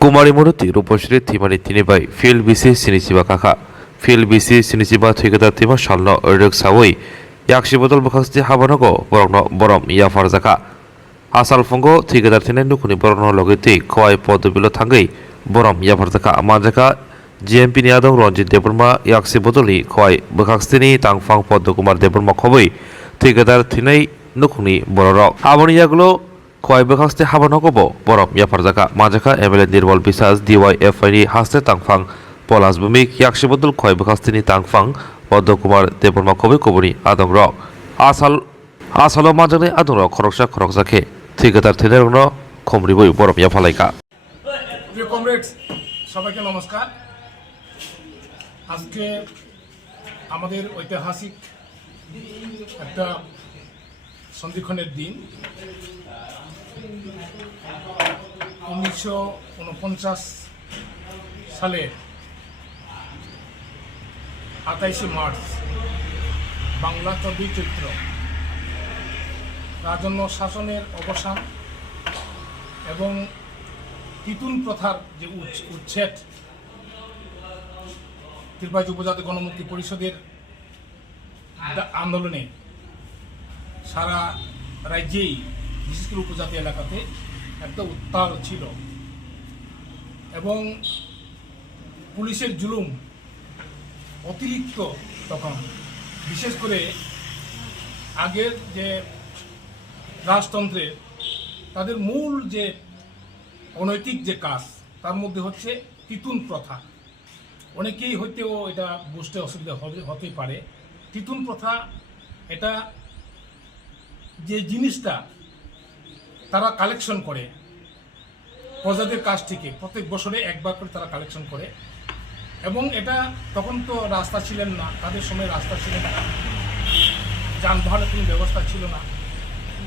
कुमारी मुरुति Rupashree थिमानि तिनिबाय field बिसि सिनिचिबा काका field बिसि सिनिचिबा ठेकेदार थिमा सालनो ओरक सावै याक्सि बदल बखास्ति हाबानगो बरंनो बरम याफार जाका आसाल फंगो ठेकेदार थिने नुकुनि बरंनो लगैति खवाय पदबिलो थांगै बरम याफार जाका मानजाका जिएमपि नि आदं रंजित देबरमा याक्सि बदलनि खवाय बखास्तिनि तांफां पद्म कुमार देबरमा खबै ठेकेदार थिनै नुकुनि बररक आबनि यागलो खवाय बखास्ति हाबानगोबो बरम याफार जाका मानजाका एमएलए निर्मल बिसास डिवाइएफआइ नि हास्ते तांफां पलास बुमिक याक्सि बदल खवाय बखास्तिनि तांफां पद्म कुमार देबरमा खबै कबनि आदं रक आसालो मानजानि आदं रक खरकजाखे ठेकेदार थिनै रंनो खमरिबो बरम याफालायका প্রিয় কমরেডস সবাইকে নমস্কার। আজকে আমাদের ঐতিহাসিক একটা সন্ধিক্ষণের দিন। 1949 সালের 28শে মার্চ বাংলা 14 চৈত্র রাজন্য শাসনের অবসান এবং তিতুন প্রথার যে উচ্ছেদ ত্রিপুরা উপজাতি গণমুক্তি পরিষদের আন্দোলনে সারা রাজ্যেই বিশেষ করে উপজাতি এলাকাতে একটা উত্তাল ছিল এবং পুলিশের জুলুম অতিরিক্ত তখন, বিশেষ করে আগের যে রাজতন্ত্রের তাদের মূল যে অনৈতিক যে কাজ তার মধ্যে হচ্ছে তিতুন প্রথা। অনেকেই হয়তো এটা বুঝতে অসুবিধা হতেই পারে। তিতুন প্রথা এটা যে জিনিসটা তারা কালেকশন করে প্রজাদের কাছ থেকে, প্রত্যেক বছরে একবার করে তারা কালেকশন করে এবং এটা তখন তো রাস্তা ছিলেন না, তাদের সময় রাস্তা ছিল না, যানবাহনের কোনো ব্যবস্থা ছিল না।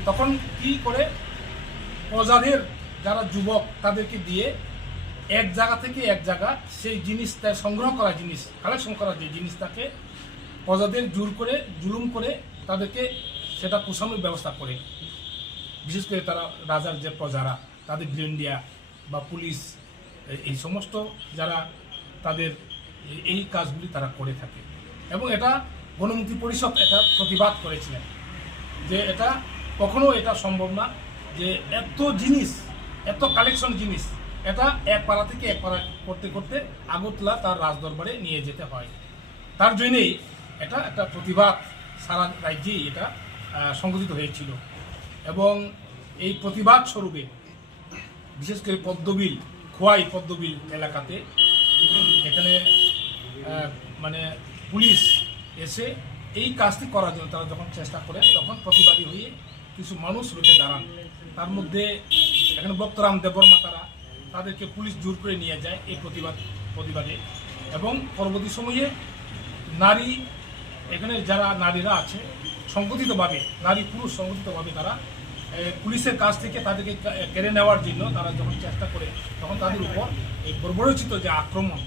তখন কি করে প্রজাদের যারা যুবক তাদেরকে দিয়ে এক জায়গা থেকে এক জায়গা সেই জিনিসটা সংগ্রহ করা জিনিস, কালেকশন করা যে জিনিসটাকে প্রজাদের জুলুম করে তাদেরকে সেটা পোষানোর ব্যবস্থা করে। বিশেষ করে তারা রাজার যে প্রজারা তাদের গ্রেন্ডিয়া বা পুলিশ এই সমস্ত যারা তাদের এই কাজগুলি তারা করে থাকে এবং এটা গণমুক্তি পরিষদ এটা প্রতিবাদ করেছিলেন যে এটা কখনো এটা সম্ভব না যে এত কালেকশন জিনিস এটা এক পাড়া থেকে এক পাড়া করতে করতে আগরতলা তার রাজদরবারে নিয়ে যেতে হয়। তার জন্যই এটা একটা প্রতিবাদ সারা রাজ্যেই এটা সংগঠিত হয়েছিল এবং এই প্রতিবাদ স্বরূপে বিশেষ করে খোয়াই পদ্মবিল এলাকাতে এখানে মানে পুলিশ এসে এই কাজটি করার জন্য তারা যখন চেষ্টা করে তখন প্রতিবাদী হয়ে কিছু মানুষ রুখে দাঁড়ান। তার মধ্যে এখানে বক্তরাম দেববর্মা তাদেরকে পুলিশ জোর করে নিয়ে যায় এই প্রতিবাদে এবং পরবর্তী সময়ে নারী এখানে যারা নারীরা আছে সংগঠিতভাবে, নারী পুরুষ সংগঠিতভাবে তারা পুলিশের কাছ থেকে তাদেরকে কেড়ে নেওয়ার জন্য তারা যখন চেষ্টা করে তখন তাদের উপর এই বর্বরোচিত যে আক্রমণ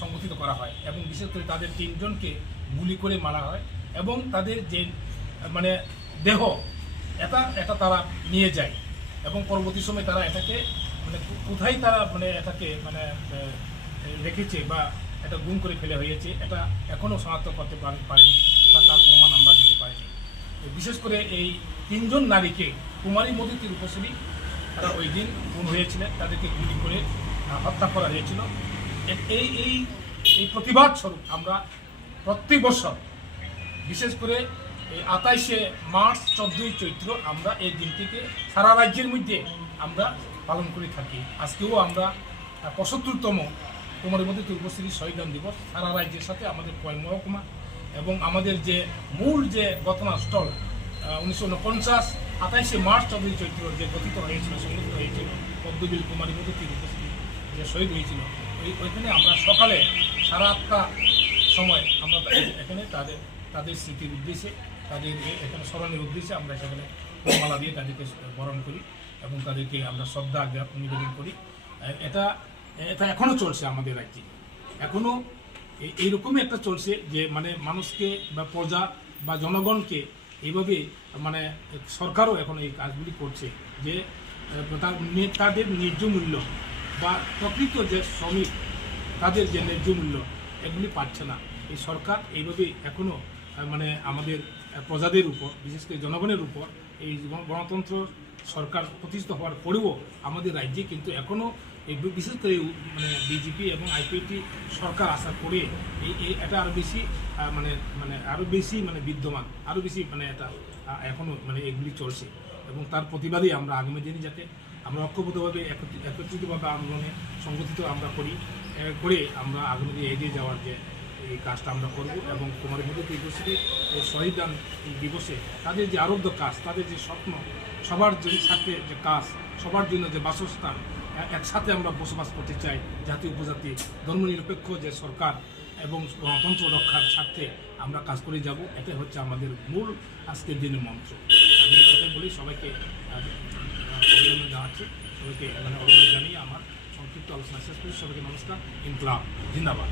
সংগঠিত করা হয় এবং বিশেষ করে তাদের 3 জনকে গুলি করে মারা হয় এবং তাদের যে মানে দেহ এটা তারা নিয়ে যায় এবং পরবর্তী সময় তারা এটাকে মানে কোথায় তারা মানে এটাকে মানে রেখেছে বা এটা গুম করে ফেলে হয়েছে এটা এখনও শনাক্ত করতে পারেনি বা তার প্রমাণ আমরা দিতে পারিনি। বিশেষ করে এই 3 জন নারীকে কুমারী মধুতি রূপশ্রী তারা ওই দিন গুম হয়েছিলেন, তাদেরকে গুলি করে হত্যা করা হয়েছিল। এই প্রতিবাদ স্বরূপ আমরা প্রত্যেক বছর বিশেষ করে এই 28শে মার্চ 14ই চৈত্র আমরা এই দিনটিকে সারা রাজ্যের মধ্যে আমরা পালন করে থাকি। আজকেও আমরা 75তম কুমারী মধুতি রূপশ্রী শহীদান দিবস সারা রাজ্যের সাথে আমাদের খোয়াই মহকুমা এবং আমাদের যে মূল যে ঘটনাস্থল 1949 28শে মার্চ 14ই চৈত্র যে গঠিত হয়েছিল, সংগঠিত হয়েছিল পদ্মবিল কুমারী মধুতি রূপশ্রী যে শহীদ হয়েছিল ওইখানে আমরা সকালে 8:30 সময় আমরা এখানে তাদের স্মৃতির উদ্দেশ্যে তাদের এখানে স্মরণের উদ্দেশ্যে আমরা সেখানে মালা দিয়ে তাদেরকে বরণ করি এবং তাদেরকে আমরা শ্রদ্ধা নিবেদন করি। এটা এখনও চলছে আমাদের রাজ্যে, এখনও এইরকমই একটা চলছে যে মানে মানুষকে বা প্রজা বা জনগণকে এইভাবে মানে সরকারও এখন এই কাজগুলি করছে যে তাদের ন্যায্য মূল্য বা প্রকৃত যে শ্রমিক তাদের যে ন্যায্য মূল্য এগুলি পাচ্ছে না। এই সরকার এইভাবেই এখনও মানে আমাদের প্রজাদের উপর, বিশেষ করে জনগণের উপর এই গণতন্ত্র সরকার প্রতিষ্ঠিত হওয়ার পরেও আমাদের রাজ্যে কিন্তু এখনও এই বিশেষ করে মানে বিজেপি এবং আইপিএফটি সরকার আসার পরে এটা আরও বেশি আরও বেশি বিদ্যমান, আরও বেশি এটা এখনও এগুলি চলছে। এবং তার প্রতিবাদেই আমরা আগামী দিনে যাতে আমরা ঐক্যবদ্ধভাবে একত্রিতভাবে আন্দোলনে সংগঠিত আমরা করে আমরা আগামী দিনে এগিয়ে যাওয়ার যে এই কাজটা আমরা করব। এবং কুমারী মধ্যে দিবসে শহীদান দিবসে তাদের যে আরব্ধ কাজ, তাদের যে স্বপ্ন, সবার সাথে যে কাজ, সবার জন্য যে বাসস্থান, একসাথে আমরা বসবাস করতে চাই, জাতি উপজাতি ধর্মনিরপেক্ষ যে সরকার এবং গণতন্ত্র রক্ষার স্বার্থে আমরা কাজ করে যাব, এটাই হচ্ছে আমাদের মূল আজকের দিনের মন্ত্র। আমি এই কথাই বলি, সবাইকে অভিনন্দন জানাচ্ছি, সবাইকে অভিনন্দন জানিয়ে আমার সংক্ষিপ্ত আলোচনা শেষ করি। সবাইকে নমস্কার, ইনকলাব জিন্দাবাদ।